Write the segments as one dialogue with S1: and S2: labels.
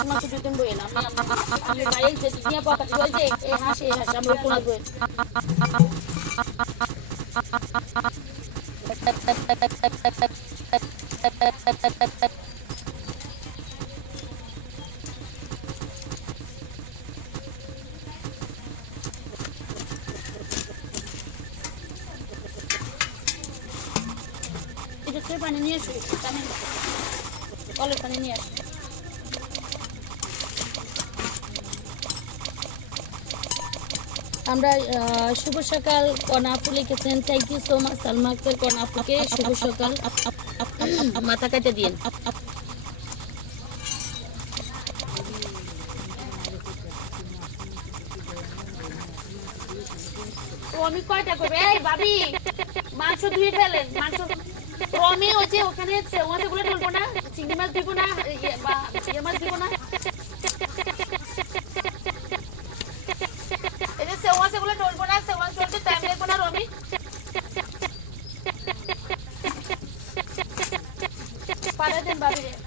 S1: মাছ দুদিন বই না আমি বাইরে যে নিয়ে পকাতে বল যে এই হাসি এই হাসি আমরা কোন বই এটা তুই পানি নিয়ে আসবি পানি কলের পানি নিয়ে আসবি আমরা শুভ সকাল কনা আপু লিখেছেন thank you so much Salma Akter Kona আপুকে শুভ সকাল। মাথা কাটে দিন আমি কয়টা করব? এই ভাবি, মাংস ধুয়ে ফেলেন, মাংস ওই যে ওখানে চিংড়ি মাছ দিব না ইয়ে ইয়ে মাছ দিব না এই যে সেও মাছগুলো ঢলবো না সেও মাছ ঢলতে টাইম লাগবে না রমি পারে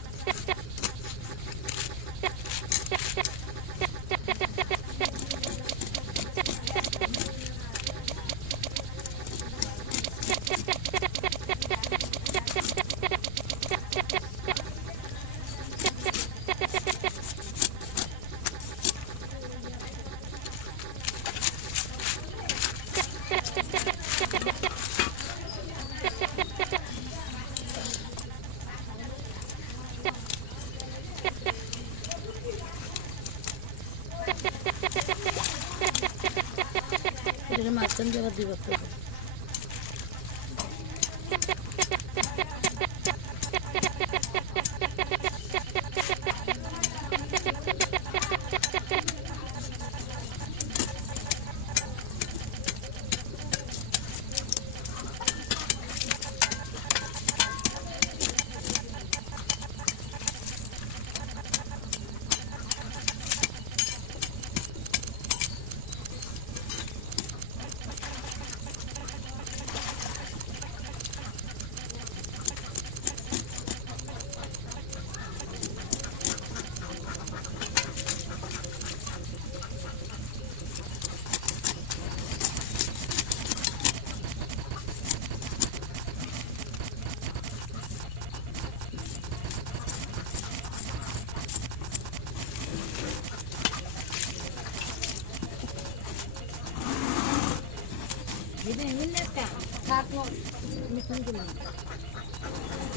S1: দেন ভাবি রে এটা মাঝখান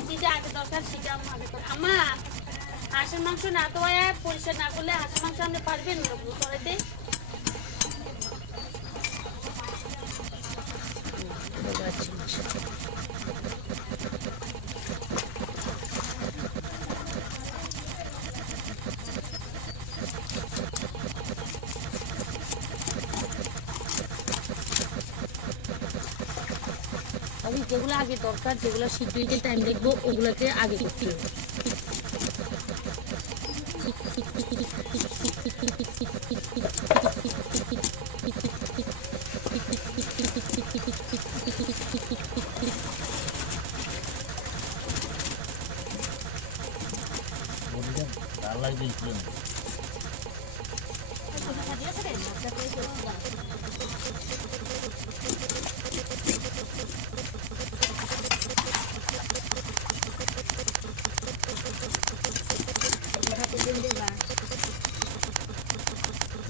S1: যেটা আগে দরকার হাঁসের মাংস না তো পরিষ্কার না করলে হাঁসের মাংস আপনি পারবেন করাতে। যেগুলো আগে দরকার যেগুলো হইতে টাইম দেখব ওগুলোকে আগে করতে হবে।
S2: আল্লাহ দিয়েছিলেন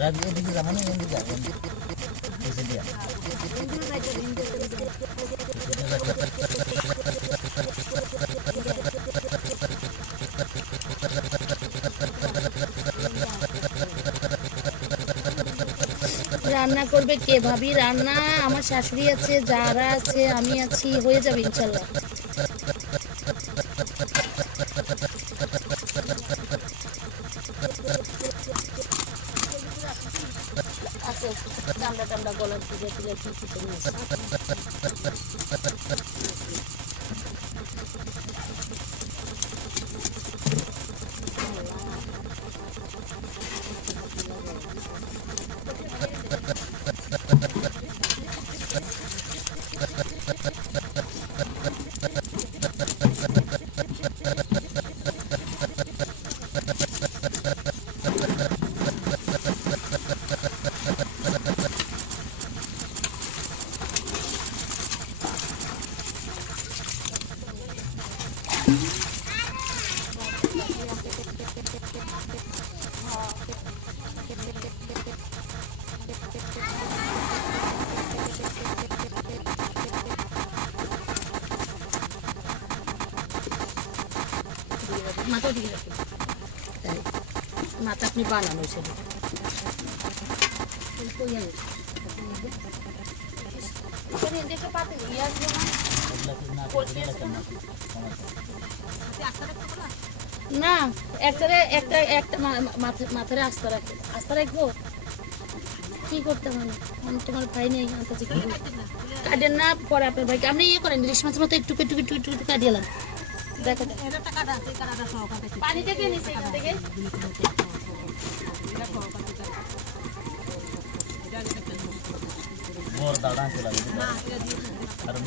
S2: রাত এদিকে যাব না এদিকে যাব এসে দিয়া
S1: রান্না করবে কে ভাবি? রান্না আমার শাশুড়ি আছে, যারা আছে, আমি আছি, হয়ে যাবে ইনশাল্লাহ। 这个就是给你们看 কি কি তুমি তাই, মাথা আপনি বানানো ছিল
S3: না?
S2: না
S1: একটা একটা মাথা, মাথারে আস্থা রাখে। আস্থা রাখব? কি করতে মানে আমি তোমার ভাই নেই আনতে কাটেন না, পরে আপনার ভাইকে। আপনি ইয়ে করেন ইলিশ মাছের মতো একটু একটু একটু একটু একটু কাটিয়ে দেখো
S3: পানি থেকে নিচে এখান থেকে
S2: বোর দাঁড়া চলে কারণ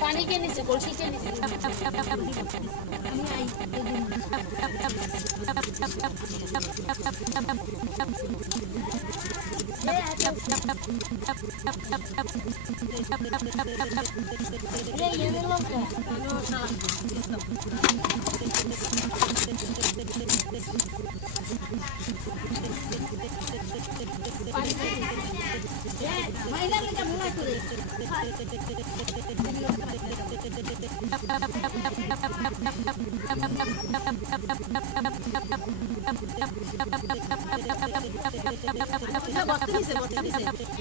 S3: পানি কে Hey, you're in love.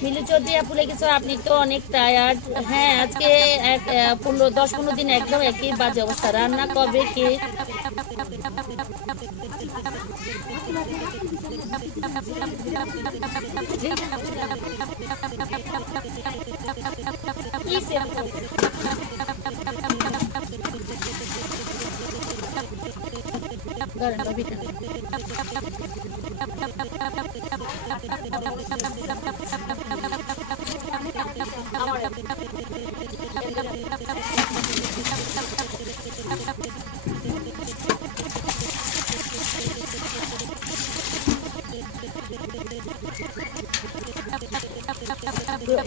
S1: Milu Chowdhury আপু লিখেছে আপনি তো অনেক টায়ার্ড হ্যাঁ আজকে এক আহ, পনেরো দশ পনেরো দিন একদম একই বাজে অবস্থা রান্না কবে কে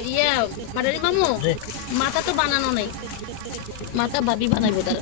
S1: ইয়ে মামু? মাথা তো বানানো নাই। মাথা ভাবি বানাইবো তারা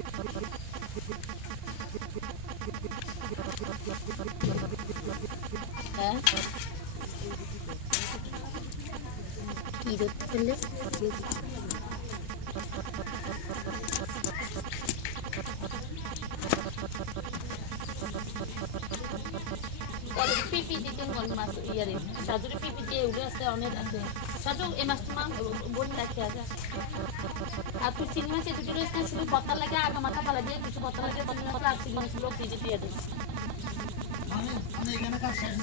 S3: পিপি দিতে মাছ ইয়ারে। সাজুরি পিপি দিয়ে উড়ে আছে অনেক আছে। সাজু এই মাছটা মা বোন রাখে আছে আর তুই চিংড়ি মাছ একটু রয়েছে শুধু পতা লাগে আগা মাথা পালা দিয়ে কিছু পতা লাগে তখন কথা আর চিংড়ি মাছ লোক দিয়ে দিয়ে দিস
S2: আমি এখানে কাজ শেষ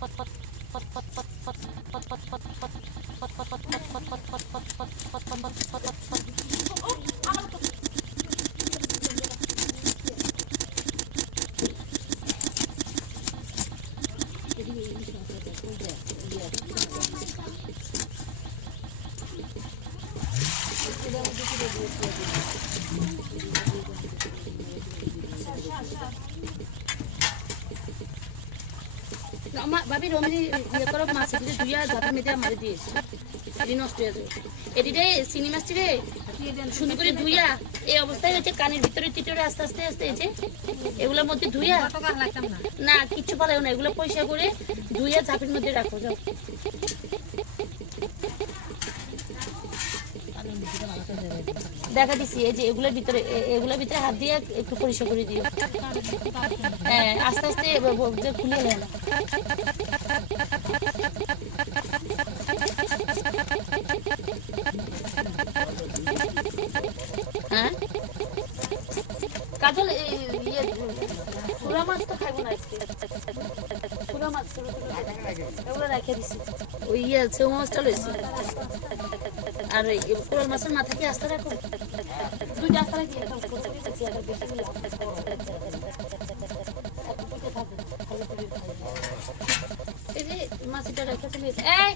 S2: দিলাম আমার আমি যাচ্ছি না আজকে
S1: যান যান যান আমার ভাবি রমি ইয়ে করো সুন্দর করে ধুইয়া, এই অবস্থায় হচ্ছে কানের ভিতরে তিতরে আস্তে আস্তে আস্তে এগুলোর মধ্যে ধুইয়া, না কিচ্ছু পালাও না, এগুলো পয়সা করে ধুইয়া ঝাপের মধ্যে রাখো, যাও। দেখা দিছি, এই যে এগুলোর ভিতরে এগুলোর ভিতরে হাত দিয়ে একটু পরিষ্কার করে দিও। হ্যাঁ আস্তে আস্তে খুলে নেন হ্যাঁ? কাজল পুরা ইয়ে, মাছ তো খাইব না পুরা মাছ
S3: ওই ইয়ে সে লইছি। আর কোরাল মাছের মাথা কি আস্তে রাখো?
S1: দুইটা বেশি হলে এই যে মাছটা রেখে এই!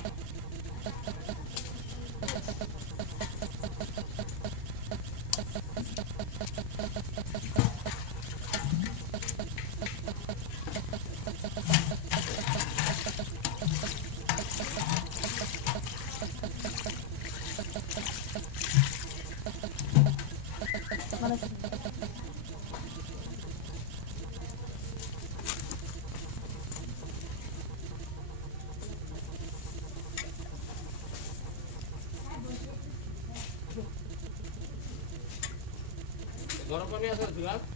S4: mana Gorokan ya,